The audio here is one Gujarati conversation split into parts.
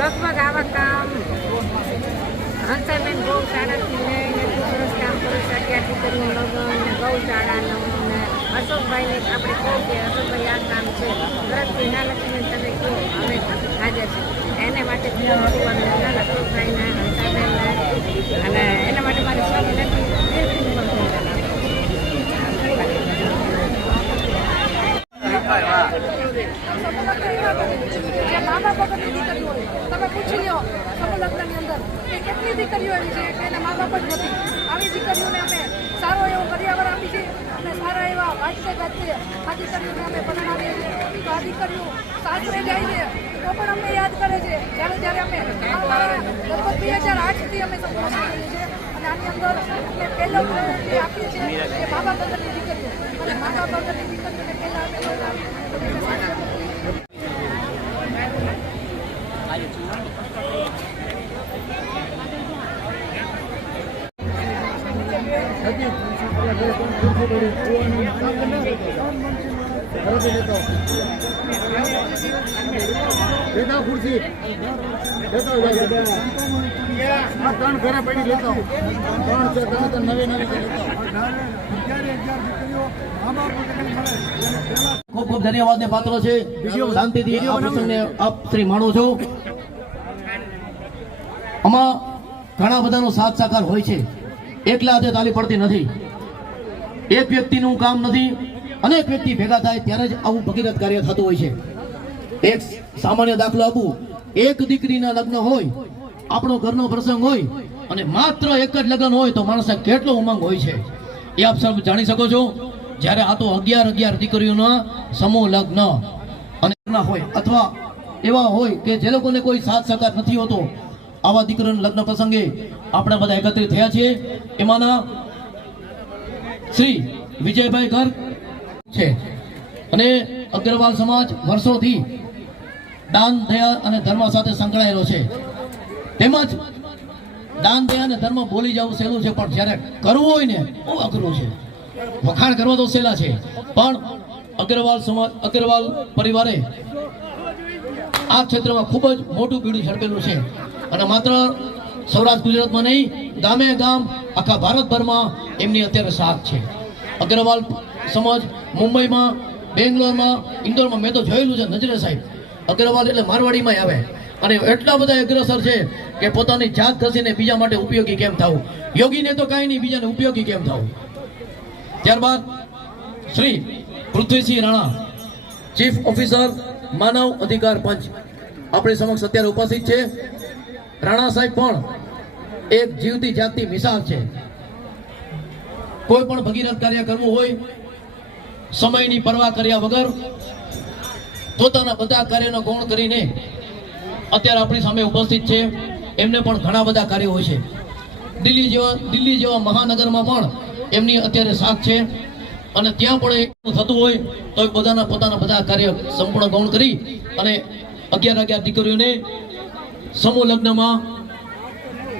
लगभग आवा काम हंसाबेन गौशाळाથી લઈને સરસ કામ કરે છે. અત્યાર દીકરીનું લગ્ન ગૌશાળાનું અશોકભાઈને આપણે કહું કે અશોકભાઈ આ કામ છે તરતથી ના લખીને તમે કહો અમે હાજર છે એને માટે અશોકભાઈને હંસાબેનને અને એના માટે મારે સૌ નથી મામા બાપની દીકરીઓ હોય તમે પૂછી લો સમૂહ લગ્નની અંદર કે કેટલી દીકરીઓ એવી છે કે એના મા બાપ જ નથી. આવી દીકરીઓને અમે સારો એવો પર્યાવરણ આપી છે અને સારા એવા વાંચતે ગાજતે આ દીકરીઓને અમે બનાવીએ છીએ. તો આ દીકરીઓ સાસરે જાય છે તો પણ અમને યાદ કરે છે જ્યારે અમે લગભગ 2008થી અમે સમૂહ કરીએ છીએ અને આની અંદર અમે પહેલો જે આપીએ છીએ એ મા બાપ વગરની દીકરીઓ અને મા બાપ વગરની દીકરીઓને પહેલાં ખૂબ ખૂબ ધન્યવાદ ને પાત્ર છે. શાંતિથી આ પ્રસંગને આપ શ્રી માણો છો. આમાં ઘણા બધાનો સાથ સહકાર હોય છે. એકલા હાથે તાલી પડતી નથી. એક વ્યક્તિનું કામ નથી, અનેક વ્યક્તિ ભેગા થાય ત્યારે જ આવું ભગીરથ કાર્ય થતું હોય છે. એક સામાન્ય દાખલો આપું, એક દીકરીના લગ્ન હોય, આપણો ઘરનો પ્રસંગ હોય અને માત્ર એક જ લગ્ન હોય તો માણસને કેટલો ઉમંગ હોય છે એ આપ સૌ જાણી શકો છો. જ્યારે આ તો 11 દીકરીઓના સમૂહ લગ્ન અને હોય અથવા એવા હોય કે જે લોકોને કોઈ સાથ સહકાર નથી હોતો, આવા દીકરીઓના લગ્ન પ્રસંગે આપણે બધા એકત્રિત થયા છીએ. એમાંના શ્રી વિજયભાઈ ગર્ગ છે અને અગ્રવાલ સમાજ વર્ષોથી દાન દયા અને ધર્મ સાથે સંકળાયેલો છે. તેમજ દાન દયા અને ધર્મ બોલી જવું સહેલું છે, પણ જ્યારે કરવું હોય ને બહુ અઘરું છે. વખાણ કરવા તો સહેલા છે, પણ અગ્રવાલ સમાજ અગ્રવાલ પરિવારે આ ક્ષેત્રમાં ખૂબ જ મોટું બીડું ઝડપેલું છે અને માત્ર સૌરાષ્ટ્ર ગુજરાતમાં નહીં, ગામે ગામ આખા ભારતભરમાં એમની અત્યારે સાથ છે. અગ્રવાલ સમાજ મુંબઈમાં, બેંગ્લોરમાં, ઇન્દોરમાં મેં તો જોયેલું છે નજરે સાહેબ. અગ્રવાલ એટલે મારવાડીમાં આવે અને એટલા બધા અગ્રસર છે કે પોતાની જાત ઘસીને બીજા માટે ઉપયોગી કેમ થવું. યોગીને તો કાંઈ નહીં, બીજાને ઉપયોગી કેમ થવું. ત્યારબાદ શ્રી પૃથ્વીસિંહ રાણા, ચીફ ઓફિસર માનવ અધિકાર પંચ, આપણી સમક્ષ અત્યારે ઉપસ્થિત છે. રાણા સાહેબ પણ એક જીવતી જાગતી મિસાલ છે. કોઈ પણ ભગીરથ કાર્ય કરવું હોય, સમયની પરવા કર્યા વગર પોતાના બધા કાર્યનો ગૌણ કરીને અત્યારે આપણી સામે ઉપસ્થિત છે. એમને પણ ઘણા બધા કાર્યો હોય છે. દિલ્હી જેવા મહાનગરમાં પણ એમની અત્યારે સાથ છે અને ત્યાં પણ એક થતું હોય તો બધાના પોતાના બધા કાર્ય સંપૂર્ણ ગૌણ કરી અને 11 દીકરીઓને સમૂહ લગ્નમાં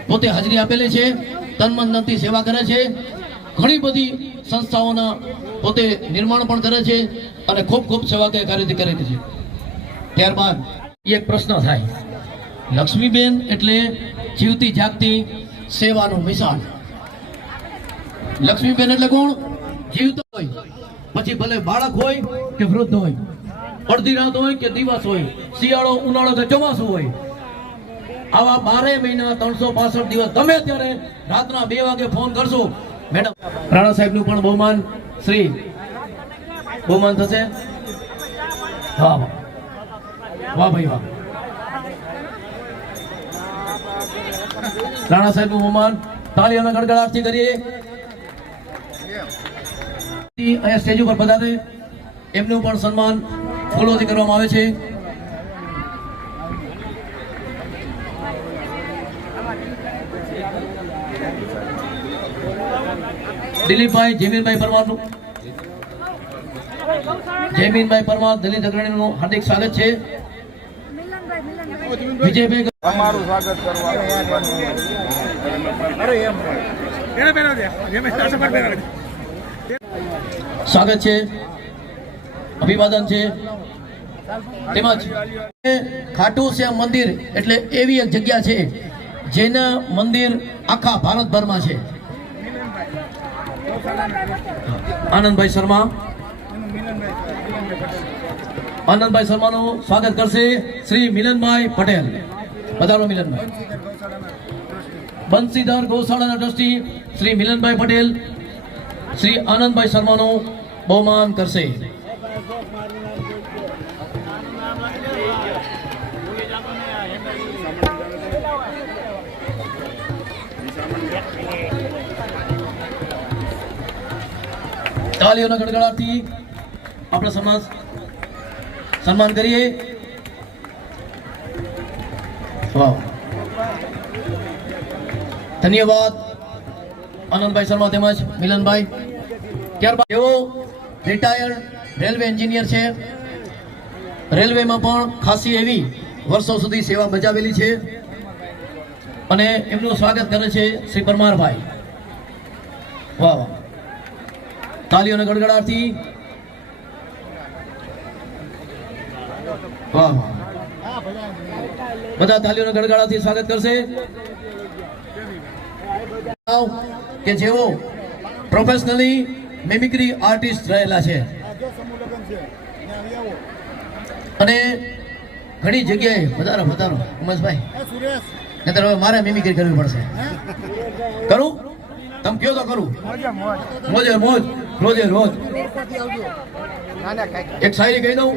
પોતે હાજરી આપેલી છે, તન મન ધનથી સેવા કરે છે, ઘણી બધી સંસ્થાઓના પોતે નિર્માણ પણ કરે છે અને ખૂબ ખૂબ સેવાકીય કાર્ય કરે છે. ત્યારબાદ એક પ્રશ્ન થાય, લક્ષ્મીબેન એટલે જીવતી જાગતી સેવાનું મિસાલ. લક્ષ્મીબેન એટલે કોણ? જીવતો હોય, પછી ભલે બાળક હોય કે વૃદ્ધ હોય, અડધી રાત હોય કે દિવસ હોય, શિયાળો ઉનાળો કે ચોમાસું હોય, આવા 12 મહિના 365 દિવસ તમે ત્યારે રાતના 2 વાગે ફોન કરશો મેડમ. રાણા સાહેબનું પણ બહુમાન શ્રી બહુમાન થશે. વાહ વાહ ભાઈ વાહ. રાણા સાહેબનું બહુમાન તાળીઓના ગડગડાટથી કરીએ. અહીંયા સ્ટેજ ઉપર પધારે એમનું પણ સન્માન ફૂલોથી કરવામાં આવે છે. દિલીપભાઈ જયમીનભાઈ પરમારનું જયમીનભાઈ પરમાર દલિત અગ્રણીનું હાર્દિક સ્વાગત છે. વિજયભાઈ અમારું સ્વાગત કરવા સ્વાગત છે, અભિવાદન છે. તેમજ ખાટુ શ્યામ મંદિર એટલે એવી એક જગ્યા છે જેના મંદિર આખા ભારતભરમાં છે. આનંદભાઈ શર્મા શર્માનું સ્વાગત કરશે શ્રી મિલનભાઈ પટેલ. પધારો મિલનભાઈ. બંસીધર ગૌશાળાના ટ્રસ્ટી શ્રી મિલનભાઈ પટેલ શ્રી આનંદભાઈ શર્માનું બહુમાન કરશે. તાળીઓના ગડગડાટથી આપણે સન્માન કરીએ. વાહ, ધન્યવાદ આનંદભાઈ શર્મા તેમજ મિલનભાઈ. ત્યારબાદ તેઓ રિટાયર્ડ રેલવે એન્જિનિયર છે, રેલવેમાં પણ ખાસી એવી વર્ષો સુધી સેવા બજાવેલી છે અને એમનું સ્વાગત કરે છે શ્રી પરમારભાઈ. વાહ વાહ, તાલીઓના ગડગડાટથી. વાહ વાહ, બધા તાલીઓના ગડગડાટથી સ્વાગત કરશે કે જેઓ પ્રોફેશનલી મિમિક્રી આર્ટિસ્ટ રહેલા છે અને ઘણી જગ્યાએ વધારો ઉમેશભાઈ, નહીતર હવે મારે મિમિક્રી કરવી પડશે. કરું? તમે કયો તો કરું. મોજે મોજ, રોજે રોજ. એક શાયરી કહી દઉં.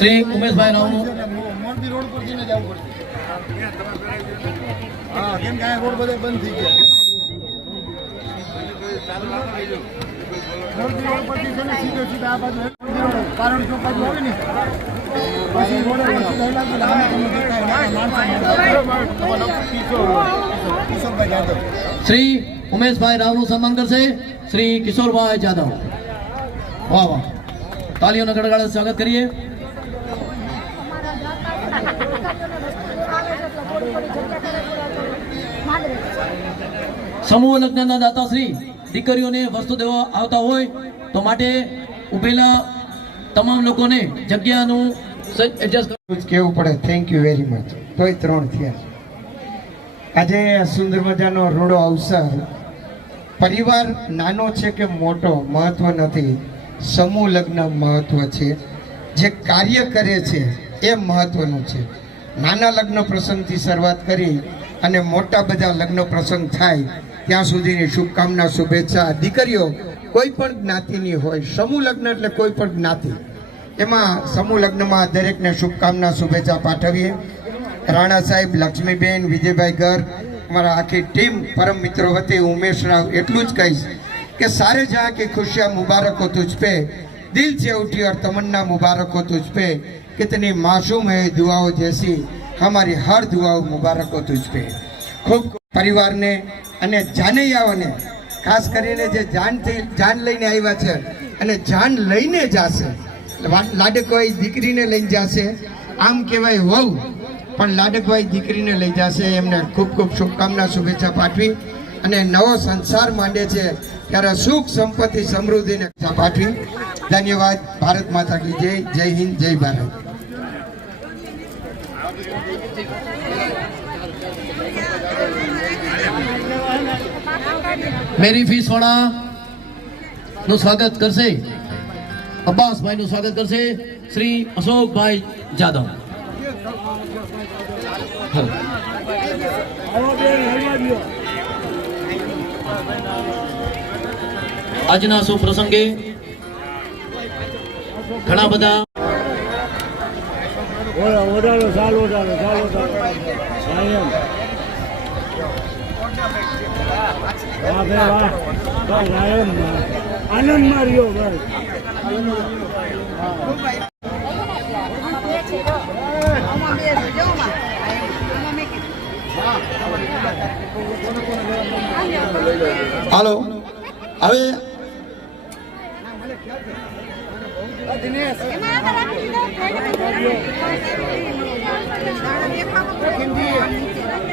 શ્રી ઉમેશભાઈ રાવનું મોરબી રોડ પર જઈને જવું પડશે. હા, કેમ કે આ રોડ બધા બંધ થઈ ગયા. મોરબી રોડ પરથી છે ને સીધા આ બાજુ કારણ ચોક બાજુ આવે ને પછી રોડ કિશોરભાઈ જાદવ. શ્રી ઉમેશભાઈ રાવનું સન્માન કરશે શ્રી કિશોરભાઈ જાદવ. વાહ વાહ, તાલીઓના ગડગડાટ સ્વાગત કરીએ. સમૂહ લગ્નના દાતા શ્રી દીકરીઓને વસ્તુ દેવા આવતા હોય તો માટે ઉભેલા તમામ લોકોને જગ્યાનું એડજસ્ટ કેવું પડે. Thank you very much. તોય 3 થયા. આજે સુંદર મજાનો રોડો અવસર. પરિવાર નાનો છે કે મોટો મહત્વ નથી, સમૂહ લગ્ન મહત્વ છે. જે કાર્ય કરે છે એ મહત્વનું છે. નાના લગ્ન પ્રસંગથી શરૂઆત કરી અને મોટા બધા લગ્ન પ્રસંગ થાય ત્યાં સુધીની શુભકામના, શુભેચ્છા. દીકરીઓ કોઈ પણ જ્ઞાતિની હોય, સમૂહ લગ્ન એટલે કોઈ પણ જ્ઞાતિ, એમાં સમૂહ લગ્નમાં દરેકને શુભકામના, શુભેચ્છા પાઠવીએ. રાણા સાહેબ, લક્ષ્મીબેન, વિજયભાઈ ગર, અમારા આખી ટીમ પરમ મિત્રો વતી ઉમેશ રાવ એટલું જ કહીશ कि सारे जहाँ की खुशियाँ मुबारक हो तुझ पे, दिल से उठी और तमन्ना मुबारक हो तुझ पे, कितनी मासूम है दुआओं जैसी, हमारी हर दुआओं मुबारक हो तुझ पे। खूब परिवार ने અને જાનૈયાઓને ખાસ કરીને જે જાન લઈને આવ્યા છે અને જાન લઈને જશે, લાડકભાઈ દીકરીને લઈને જશે, આમ કહેવાય વહુ પણ લાડકભાઈ દીકરીને લઈ જશે, એમને ખૂબ ખૂબ શુભકામના શુભેચ્છા પાઠવી અને નવો સંસાર માંડે છે ત્યારે સુખ સંપત્તિ સમૃદ્ધિને પાઠવી। ધન્યવાદ। ભારત માતા કી જય। જય હિન્દ, જય ભારત। મેરી ફીસ વાળા નું સ્વાગત કરશે, અબ્બાસભાઈ નું સ્વાગત કરશે શ્રી અશોકભાઈ જાદવ। આજના શુભ પ્રસંગે ઘણા બધા આનંદ માર્યો ભાઈ। હાલો હવે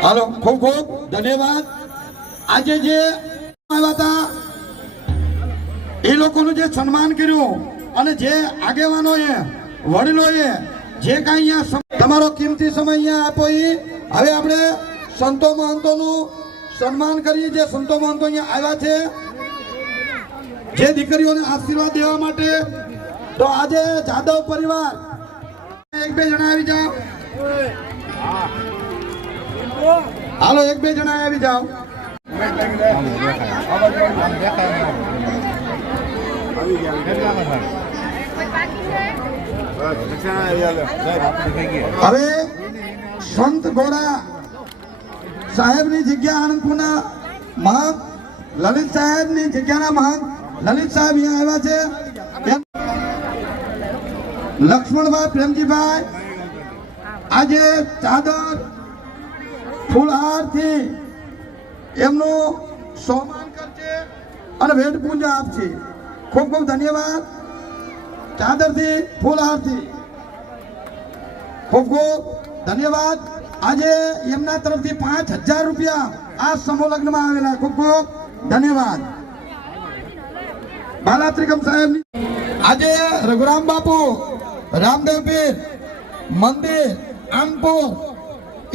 હાલો ખૂબ ખૂબ ધન્યવાદ। આજે જે આવ્યા હતા એ લોકોનું જે સન્માન કર્યું અને જે આગેવાનોએ વડીલોએ જે કાંઈ અહીંયા તમારો કિંમતી સમય અહીંયા આપ્યો એ હવે આપણે સંતો મહંતોનું સન્માન કરીએ। જે સંતો મહંતો અહીંયા આવ્યા છે જે દીકરીઓને આશીર્વાદ દેવા માટે, તો આજે જાદવ પરિવાર એક બે જણા આવી જાઓ। હાલો એક બે જણા આવી જાઓ। હવે સંત ગોરા સાહેબની જગ્યા આણંદપુરના મહંત લલિત સાહેબની જગ્યાના મહંત લલિત સાહેબ અહીંયા આવ્યા છે। લક્ષ્મણભાઈ પ્રેમજીભાઈ આજે ચાદર ફૂલહારથી એમનું સન્માન કરશે અને ભેટ પૂજા આપશે। ખૂબ ખૂબ ધન્યવાદ। ચાદરથી ફૂલહારથી ખૂબ ખૂબ ધન્યવાદ। આજે એમના તરફથી 5000 રૂપિયા આ સમૂહ લગ્નમાં આવેલા। ખૂબ ખૂબ ધન્યવાદ। બાલા ત્રિકમ સાહેબ આજે રઘુરામ બાપુ રામદેવ પીર મંદિર આનપુર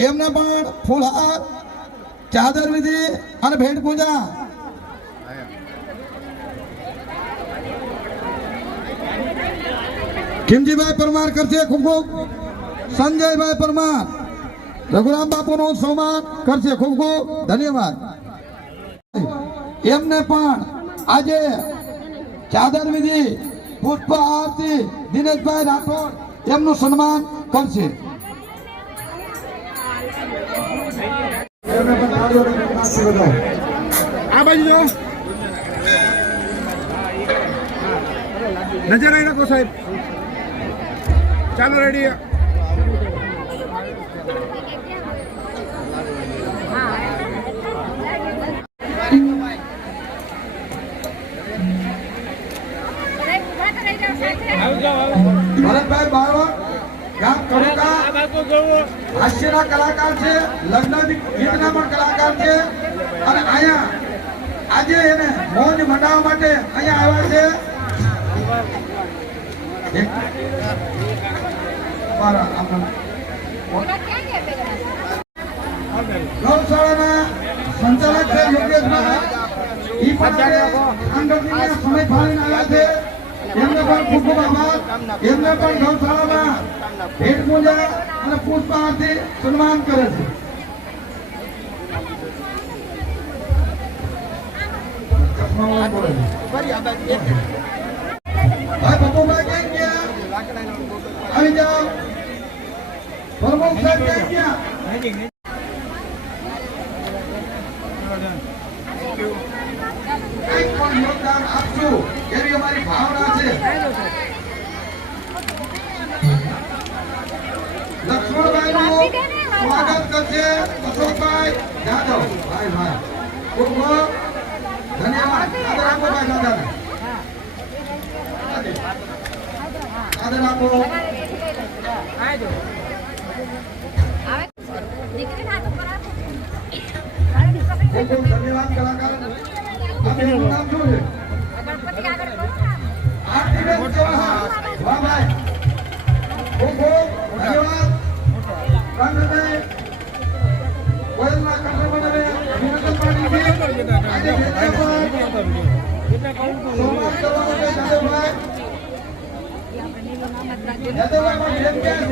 એમને પણ ફૂલહાર, ચાદર વિધિ અને ભેટ પૂજા। ખીમજીભાઈ પરમાર કરશે। ખૂબ ખૂબ સંજયભાઈ પરમાર રઘુરામ બાપુનું સન્માન કરશે। ખૂબ ખૂબ ધન્યવાદ। એમને પણ આજે ચાદર વિધિ પુષ્પ આરતી દિનેશભાઈ રાઠોડ એમનું સન્માન કરશે। આ બાજુ જો નજર આવી રાખો સાહેબ। ચાલો રેડી। ભરતભાઈ બારોટ ગામ કડોકા હાસ્યના કલાકાર છે, લગ્ન ગીતના પણ કલાકાર છે અને અહીંયા આજે એને મોજ મંડાવવા માટે અહીંયા આવ્યા છે। ગૌશાળાના સંચાલક છે યોગેશભાઈ, ઈ પણ સમય ફાળીને આવ્યા છે। એમને પણ ખૂબ ખૂબ આભાર। એમને પણ ગૌશાળામાં ભેટ પૂજા અને પુષ્પ આરતી સન્માન કરે છે। ભાઈ પપ્પુભાઈ ક્યાં ગયા? આવી જાઓ। પ્રમુખ સાહેબ ક્યાં ગયા? કંઈક પણ યોગદાન લક્ષ્મણભાઈનું સ્વાગત કરશે અશોકભાઈ જાદવ. ભાઈ ભાઈ ખૂબ ખૂબ ધન્યવાદ. આદર આપો ભાઈ દાદાને. આદર આપો. ખૂબ ખૂબ ધન્યવાદ કલાકાર. આપનું નામ શું છે? આરતીબેન ચૌહાણ. વાહ ભાઈ ખૂબ ખૂબ ધન્યવાદ. કાંગ્રેસે કોયલના કન્ટ્રોલરને અભિનંદન પાઠવી છે. આજે વેદના પર સોમવાર કરવાનો છે જાદવભાઈ. જાદવભાઈ પણ બેન ક્યાં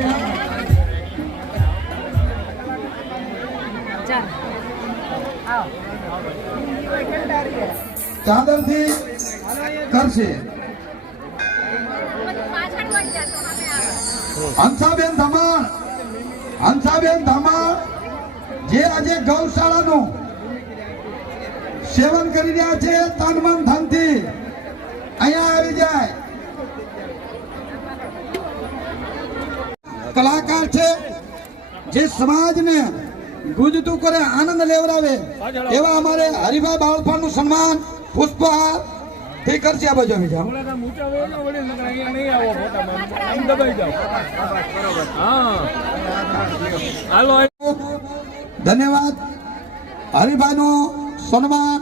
છે? ચાદરથી કરશે. હંસાબેન ધમાણ જે આજે ગૌશાળાનું સેવન કરી રહ્યા છે તન મન ધનથી અહીંયા આવી જાય. કલાકાર છે જે સમાજને ગુંજતું કરે, આનંદ લેવડાવે એવા અમારે હરિભાઈ બાવળપાનું સન્માન પુષ્પહાર થી કરશે. આ બાજુ આવી જાઓ. ધન્યવાદ. હરિભાઈ નું સન્માન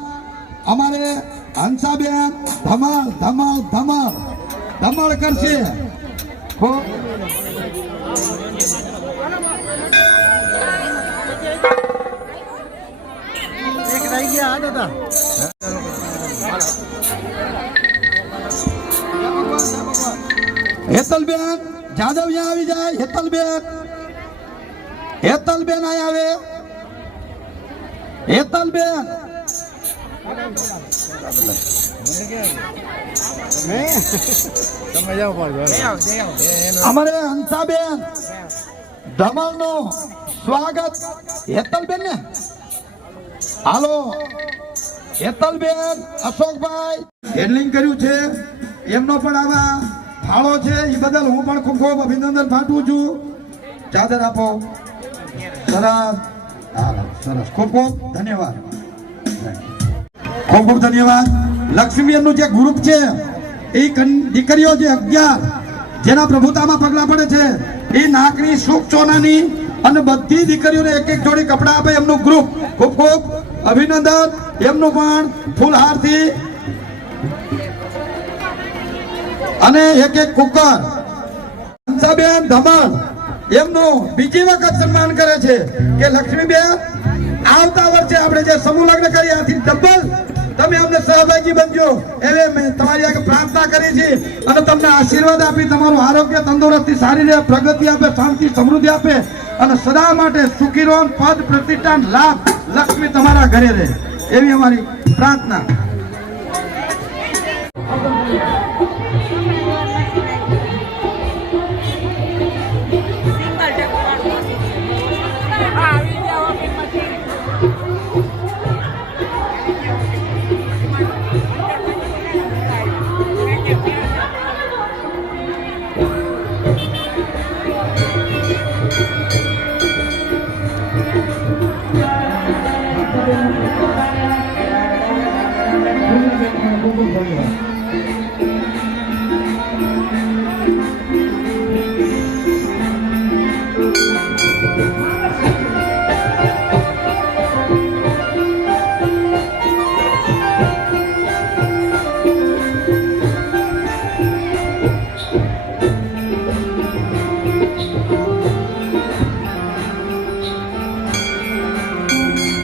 અમારે હંસાબેન ધમાલ કરશે. હેતલબેન જાદવ અહીંયા આવી જાય. હેતલબેન અહીંયા આવે. હેતલબેન અમારે હંસાબેન ધમાલ નું સ્વાગત. હેતલબેન ને હાલો. હેતલબેન અશોકભાઈ હેન્ડલિંગ કર્યું છે એમનો પણ આવા ફાળો છે એ બદલ હું પણ ખૂબ ખૂબ અભિનંદન પાઠવું છું. ચાદર આપો. સરસ સરસ. ખૂબ ખૂબ ધન્યવાદ. ખૂબ ખૂબ ધન્યવાદ. લક્ષ્મીબેનનું જે ગ્રુપ છે એ દીકરીઓ જે 11 જેના પ્રભુતામાં પગલા પડે છે એ નાકની સુખ ચોનાની અને બધી દીકરીઓને એક એક જોડી કપડા આપે એમનું ગ્રુપ. ખૂબ ખૂબ અભિનંદન. એમનું પણ ફૂલહારથી અને એક એક કુકર. હંસાબેન ધમાલ એમનું બીજી વખત સન્માન કરે છે કે લક્ષ્મીબેન આવતા વર્ષે આપણે જે સમૂહ લગ્ન કરીએ આથી ડબલ તમે અમને સહભાગી બનજો એવી મેં તમારી આગળ પ્રાર્થના કરી છે અને તમને આશીર્વાદ આપી તમારું આરોગ્ય તંદુરસ્તી સારી રહે, પ્રગતિ આપે, શાંતિ સમૃદ્ધિ આપે અને સદા માટે સુખી રહો, પદ પ્રતિષ્ઠાન લાભ લક્ષ્મી તમારા ઘરે રહે એવી અમારી પ્રાર્થના.